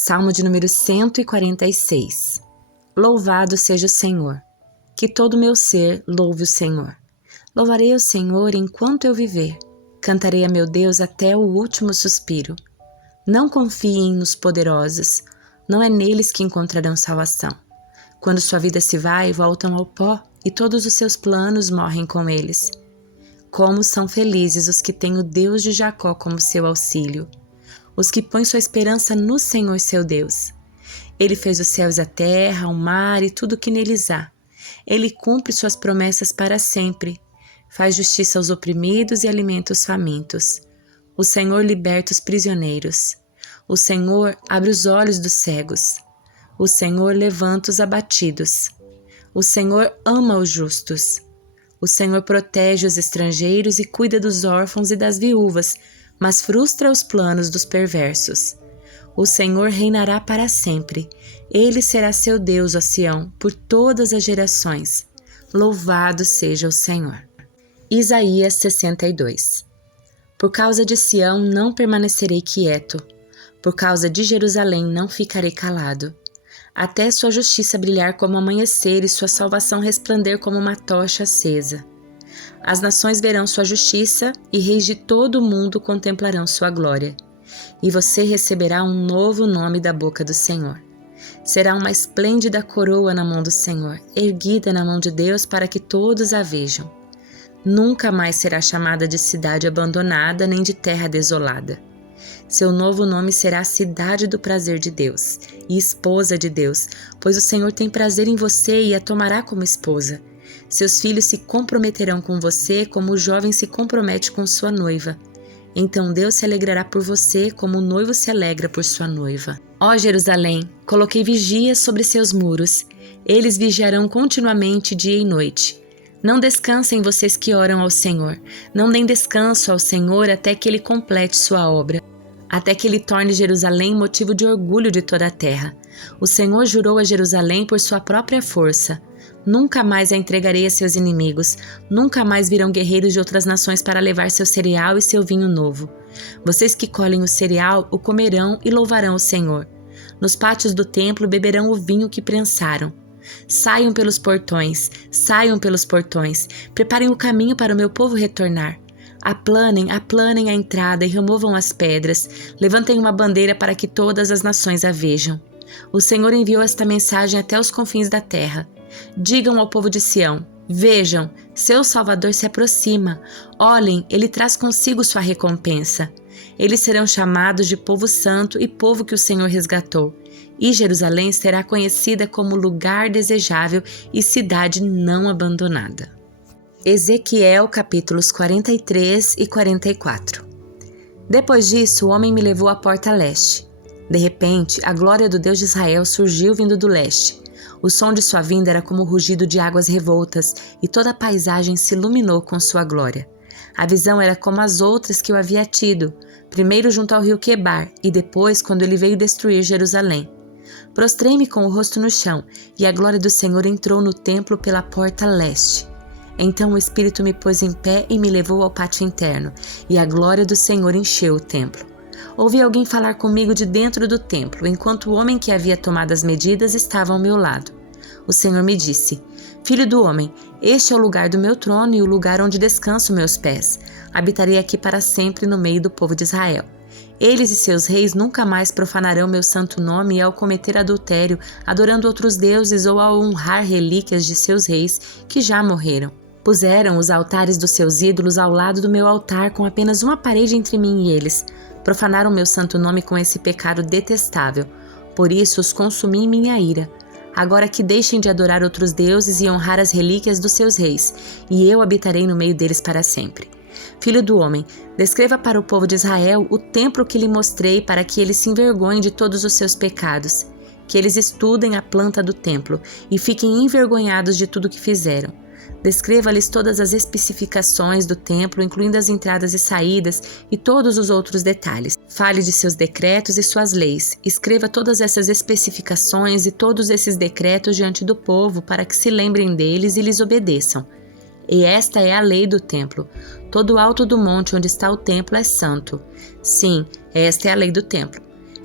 Salmo de número 146. Louvado seja o Senhor. Que todo o meu ser louve o Senhor. Louvarei o Senhor enquanto eu viver. Cantarei a meu Deus até o último suspiro. Não confiem nos poderosos, não é neles que encontrarão salvação. Quando sua vida se vai, voltam ao pó, e todos os seus planos morrem com eles. Como são felizes os que têm o Deus de Jacó como seu auxílio, os que põem sua esperança no Senhor seu Deus. Ele fez os céus e a terra, o mar e tudo o que neles há. Ele cumpre suas promessas para sempre, faz justiça aos oprimidos e alimenta os famintos. O Senhor liberta os prisioneiros. O Senhor abre os olhos dos cegos. O Senhor levanta os abatidos. O Senhor ama os justos. O Senhor protege os estrangeiros e cuida dos órfãos e das viúvas, mas frustra os planos dos perversos. O Senhor reinará para sempre. Ele será seu Deus, ó Sião, por todas as gerações. Louvado seja o Senhor. Isaías 62. Por causa de Sião não permanecerei quieto. Por causa de Jerusalém não ficarei calado. Até sua justiça brilhar como o amanhecer e sua salvação resplandecer como uma tocha acesa. As nações verão sua justiça e reis de todo o mundo contemplarão sua glória. E você receberá um novo nome da boca do Senhor. Será uma esplêndida coroa na mão do Senhor, erguida na mão de Deus para que todos a vejam. Nunca mais será chamada de cidade abandonada nem de terra desolada. Seu novo nome será Cidade do Prazer de Deus e Esposa de Deus, pois o Senhor tem prazer em você e a tomará como esposa. Seus filhos se comprometerão com você como o jovem se compromete com sua noiva. Então Deus se alegrará por você como o noivo se alegra por sua noiva. Ó Jerusalém, coloquei vigias sobre seus muros. Eles vigiarão continuamente dia e noite. Não descansem vocês que oram ao Senhor. Não deem descanso ao Senhor até que Ele complete sua obra. Até que Ele torne Jerusalém motivo de orgulho de toda a terra. O Senhor jurou a Jerusalém por sua própria força. Nunca mais a entregarei a seus inimigos. Nunca mais virão guerreiros de outras nações para levar seu cereal e seu vinho novo. Vocês que colhem o cereal o comerão e louvarão o Senhor. Nos pátios do templo beberão o vinho que prensaram. Saiam pelos portões, preparem o caminho para o meu povo retornar. Aplanem a entrada e removam as pedras, levantem uma bandeira para que todas as nações a vejam. O Senhor enviou esta mensagem até os confins da terra. Digam ao povo de Sião, vejam, seu Salvador se aproxima, olhem, ele traz consigo sua recompensa. Eles serão chamados de povo santo e povo que o Senhor resgatou. E Jerusalém será conhecida como lugar desejável e cidade não abandonada. Ezequiel capítulos 43 e 44. Depois disso, o homem me levou à porta leste. De repente, a glória do Deus de Israel surgiu vindo do leste. O som de sua vinda era como o rugido de águas revoltas, e toda a paisagem se iluminou com sua glória. A visão era como as outras que eu havia tido, primeiro junto ao rio Quebar, e depois quando ele veio destruir Jerusalém. Prostrei-me com o rosto no chão, e a glória do Senhor entrou no templo pela porta leste. Então o Espírito me pôs em pé e me levou ao pátio interno, e a glória do Senhor encheu o templo. Ouvi alguém falar comigo de dentro do templo, enquanto o homem que havia tomado as medidas estava ao meu lado. O Senhor me disse, Filho do homem, este é o lugar do meu trono e o lugar onde descanso meus pés. Habitarei aqui para sempre no meio do povo de Israel. Eles e seus reis nunca mais profanarão meu santo nome ao cometer adultério, adorando outros deuses ou ao honrar relíquias de seus reis que já morreram. Puseram os altares dos seus ídolos ao lado do meu altar com apenas uma parede entre mim e eles. Profanaram meu santo nome com esse pecado detestável. Por isso os consumi em minha ira. Agora que deixem de adorar outros deuses e honrar as relíquias dos seus reis, e eu habitarei no meio deles para sempre. Filho do homem, descreva para o povo de Israel o templo que lhe mostrei para que eles se envergonhem de todos os seus pecados. Que eles estudem a planta do templo e fiquem envergonhados de tudo que fizeram. Descreva-lhes todas as especificações do templo, incluindo as entradas e saídas e todos os outros detalhes. Fale de seus decretos e suas leis. Escreva todas essas especificações e todos esses decretos diante do povo para que se lembrem deles e lhes obedeçam. E esta é a lei do templo. Todo o alto do monte onde está o templo é santo. Sim, esta é a lei do templo.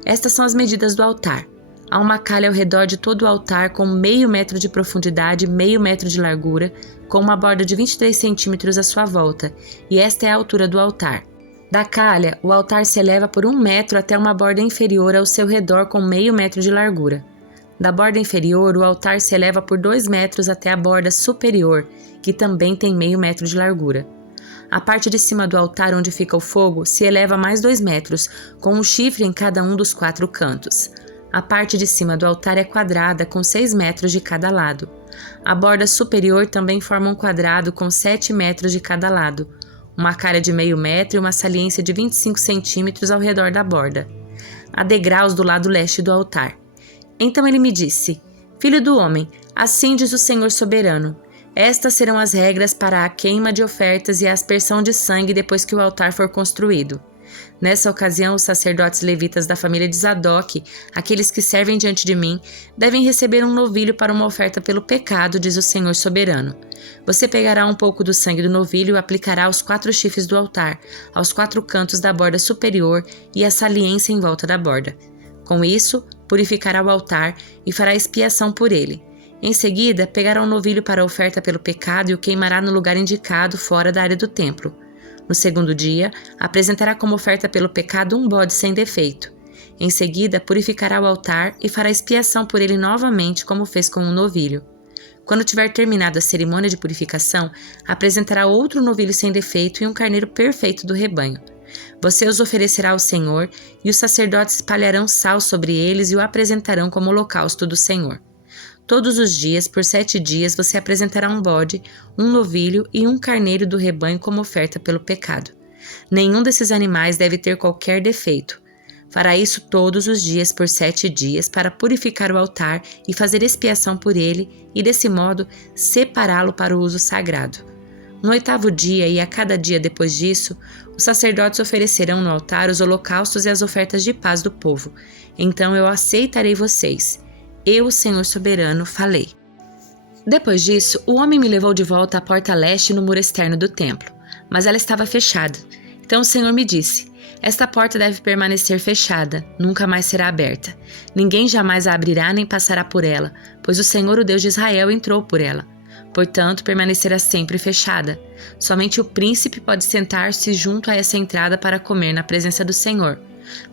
Estas são as medidas do altar. Há uma calha ao redor de todo o altar com 0,5 metro de profundidade e 0,5 metro de largura, com uma borda de 23 centímetros à sua volta, e esta é a altura do altar. Da calha, o altar se eleva por 1 metro até uma borda inferior ao seu redor com 0,5 metro de largura. Da borda inferior, o altar se eleva por 2 metros até a borda superior, que também tem 0,5 metro de largura. A parte de cima do altar onde fica o fogo se eleva mais 2 metros, com um chifre em cada um dos 4 cantos. A parte de cima do altar é quadrada, com 6 metros de cada lado. A borda superior também forma um quadrado com 7 metros de cada lado, uma calha de 0,5 metro e uma saliência de 25 centímetros ao redor da borda. Há degraus do lado leste do altar. Então ele me disse: Filho do homem, assim diz o Senhor soberano: estas serão as regras para a queima de ofertas e a aspersão de sangue depois que o altar for construído. Nessa ocasião, os sacerdotes levitas da família de Zadok, aqueles que servem diante de mim, devem receber um novilho para uma oferta pelo pecado, diz o Senhor soberano. Você pegará um pouco do sangue do novilho e o aplicará aos 4 chifres do altar, aos 4 cantos da borda superior e à saliência em volta da borda. Com isso, purificará o altar e fará expiação por ele. Em seguida, pegará um novilho para a oferta pelo pecado e o queimará no lugar indicado fora da área do templo. No segundo dia, apresentará como oferta pelo pecado um bode sem defeito. Em seguida, purificará o altar e fará expiação por ele novamente, como fez com o novilho. Quando tiver terminado a cerimônia de purificação, apresentará outro novilho sem defeito e um carneiro perfeito do rebanho. Você os oferecerá ao Senhor, e os sacerdotes espalharão sal sobre eles e o apresentarão como holocausto do Senhor. Todos os dias, por 7 dias, você apresentará um bode, um novilho e um carneiro do rebanho como oferta pelo pecado. Nenhum desses animais deve ter qualquer defeito. Fará isso todos os dias por 7 dias para purificar o altar e fazer expiação por ele e, desse modo, separá-lo para o uso sagrado. No 8º dia e a cada dia depois disso, os sacerdotes oferecerão no altar os holocaustos e as ofertas de paz do povo. Então eu aceitarei vocês. Eu, o Senhor soberano, falei. Depois disso, o homem me levou de volta à porta leste no muro externo do templo, mas ela estava fechada. Então o Senhor me disse: esta porta deve permanecer fechada, nunca mais será aberta. Ninguém jamais a abrirá nem passará por ela, pois o Senhor, o Deus de Israel, entrou por ela. Portanto, permanecerá sempre fechada. Somente o príncipe pode sentar-se junto a essa entrada para comer na presença do Senhor,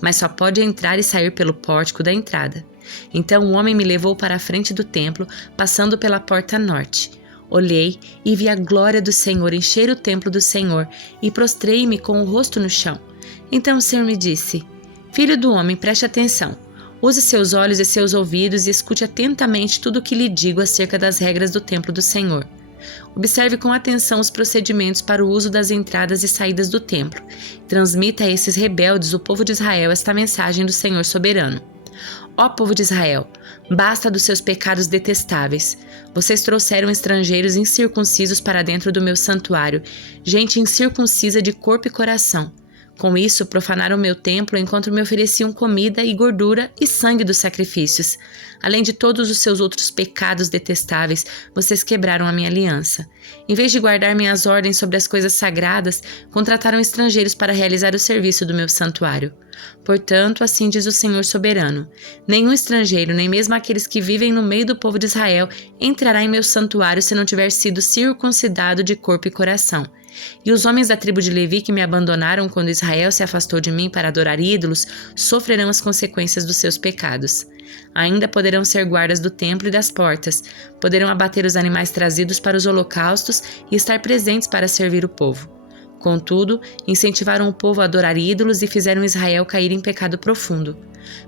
mas só pode entrar e sair pelo pórtico da entrada. Então o homem me levou para a frente do templo, passando pela porta norte. Olhei e vi a glória do Senhor encher o templo do Senhor e prostrei-me com o rosto no chão. Então o Senhor me disse: Filho do homem, preste atenção. Use seus olhos e seus ouvidos e escute atentamente tudo o que lhe digo acerca das regras do templo do Senhor. Observe com atenção os procedimentos para o uso das entradas e saídas do templo. Transmita a esses rebeldes, o povo de Israel, esta mensagem do Senhor soberano. Ó povo de Israel, basta dos seus pecados detestáveis. Vocês trouxeram estrangeiros incircuncisos para dentro do meu santuário, gente incircuncisa de corpo e coração. Com isso, profanaram meu templo enquanto me ofereciam comida e gordura e sangue dos sacrifícios. Além de todos os seus outros pecados detestáveis, vocês quebraram a minha aliança. Em vez de guardar minhas ordens sobre as coisas sagradas, contrataram estrangeiros para realizar o serviço do meu santuário. Portanto, assim diz o Senhor soberano: nenhum estrangeiro, nem mesmo aqueles que vivem no meio do povo de Israel, entrará em meu santuário se não tiver sido circuncidado de corpo e coração. E os homens da tribo de Levi que me abandonaram quando Israel se afastou de mim para adorar ídolos, sofrerão as consequências dos seus pecados. Ainda poderão ser guardas do templo e das portas, poderão abater os animais trazidos para os holocaustos e estar presentes para servir o povo. Contudo, incentivaram o povo a adorar ídolos e fizeram Israel cair em pecado profundo.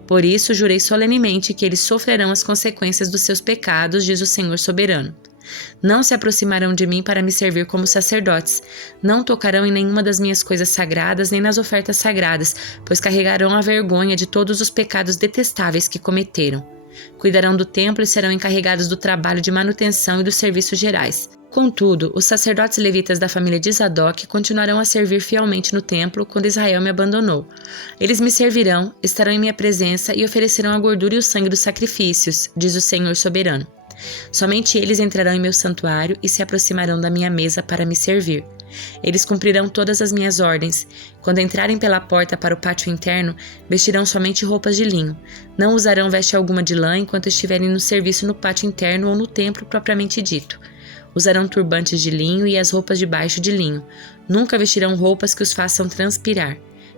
Por isso, jurei solenemente que eles sofrerão as consequências dos seus pecados, diz o Senhor soberano. Não se aproximarão de mim para me servir como sacerdotes, não tocarão em nenhuma das minhas coisas sagradas nem nas ofertas sagradas, pois carregarão a vergonha de todos os pecados detestáveis que cometeram. Cuidarão do templo e serão encarregados do trabalho de manutenção e dos serviços gerais. Contudo, os sacerdotes levitas da família de Zadok continuarão a servir fielmente no templo quando Israel me abandonou. Eles me servirão, estarão em minha presença e oferecerão a gordura e o sangue dos sacrifícios, diz o Senhor soberano. Somente eles entrarão em meu santuário e se aproximarão da minha mesa para me servir. Eles cumprirão todas as minhas ordens. Quando entrarem pela porta para o pátio interno, vestirão somente roupas de linho. Não usarão veste alguma de lã enquanto estiverem no serviço no pátio interno ou no templo propriamente dito. Usarão turbantes de linho e as roupas de baixo de linho. Nunca vestirão roupas que os façam transpirar.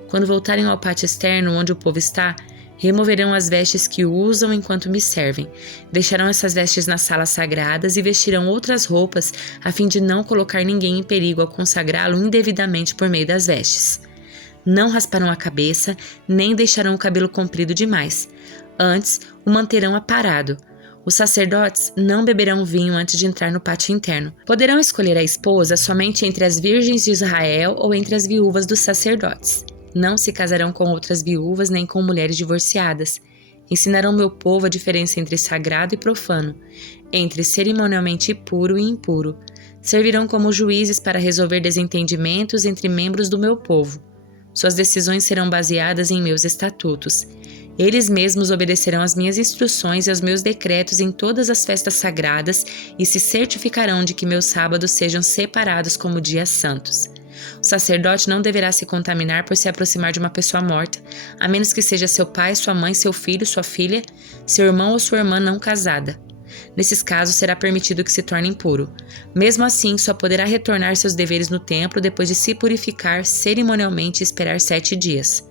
Quando voltarem ao pátio externo, onde o povo está, removerão as vestes que usam enquanto me servem. Deixarão essas vestes nas salas sagradas e vestirão outras roupas a fim de não colocar ninguém em perigo ao consagrá-lo indevidamente por meio das vestes. Não rasparão a cabeça, nem deixarão o cabelo comprido demais. Antes, o manterão aparado. Os sacerdotes não beberão vinho antes de entrar no pátio interno. Poderão escolher a esposa somente entre as virgens de Israel ou entre as viúvas dos sacerdotes. Não se casarão com outras viúvas nem com mulheres divorciadas. Ensinarão meu povo a diferença entre sagrado e profano, entre cerimonialmente puro e impuro. Servirão como juízes para resolver desentendimentos entre membros do meu povo. Suas decisões serão baseadas em meus estatutos. Eles mesmos obedecerão às minhas instruções e aos meus decretos em todas as festas sagradas e se certificarão de que meus sábados sejam separados como dias santos. O sacerdote não deverá se contaminar por se aproximar de uma pessoa morta, a menos que seja seu pai, sua mãe, seu filho, sua filha, seu irmão ou sua irmã não casada. Nesses casos, será permitido que se torne impuro. Mesmo assim, só poderá retornar seus deveres no templo depois de se purificar cerimonialmente e esperar 7 dias.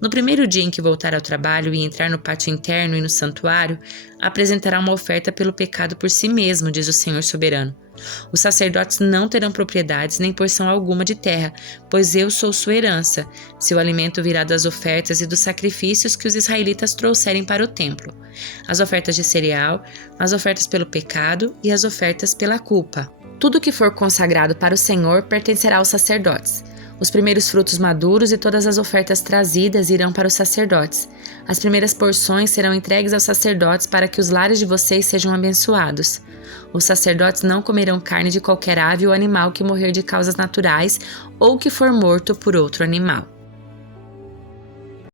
No primeiro dia em que voltar ao trabalho e entrar no pátio interno e no santuário, apresentará uma oferta pelo pecado por si mesmo, diz o Senhor soberano. Os sacerdotes não terão propriedades nem porção alguma de terra, pois eu sou sua herança. Seu alimento virá das ofertas e dos sacrifícios que os israelitas trouxerem para o templo. As ofertas de cereal, as ofertas pelo pecado e as ofertas pela culpa. Tudo que for consagrado para o Senhor pertencerá aos sacerdotes. Os primeiros frutos maduros e todas as ofertas trazidas irão para os sacerdotes. As primeiras porções serão entregues aos sacerdotes para que os lares de vocês sejam abençoados. Os sacerdotes não comerão carne de qualquer ave ou animal que morrer de causas naturais ou que for morto por outro animal.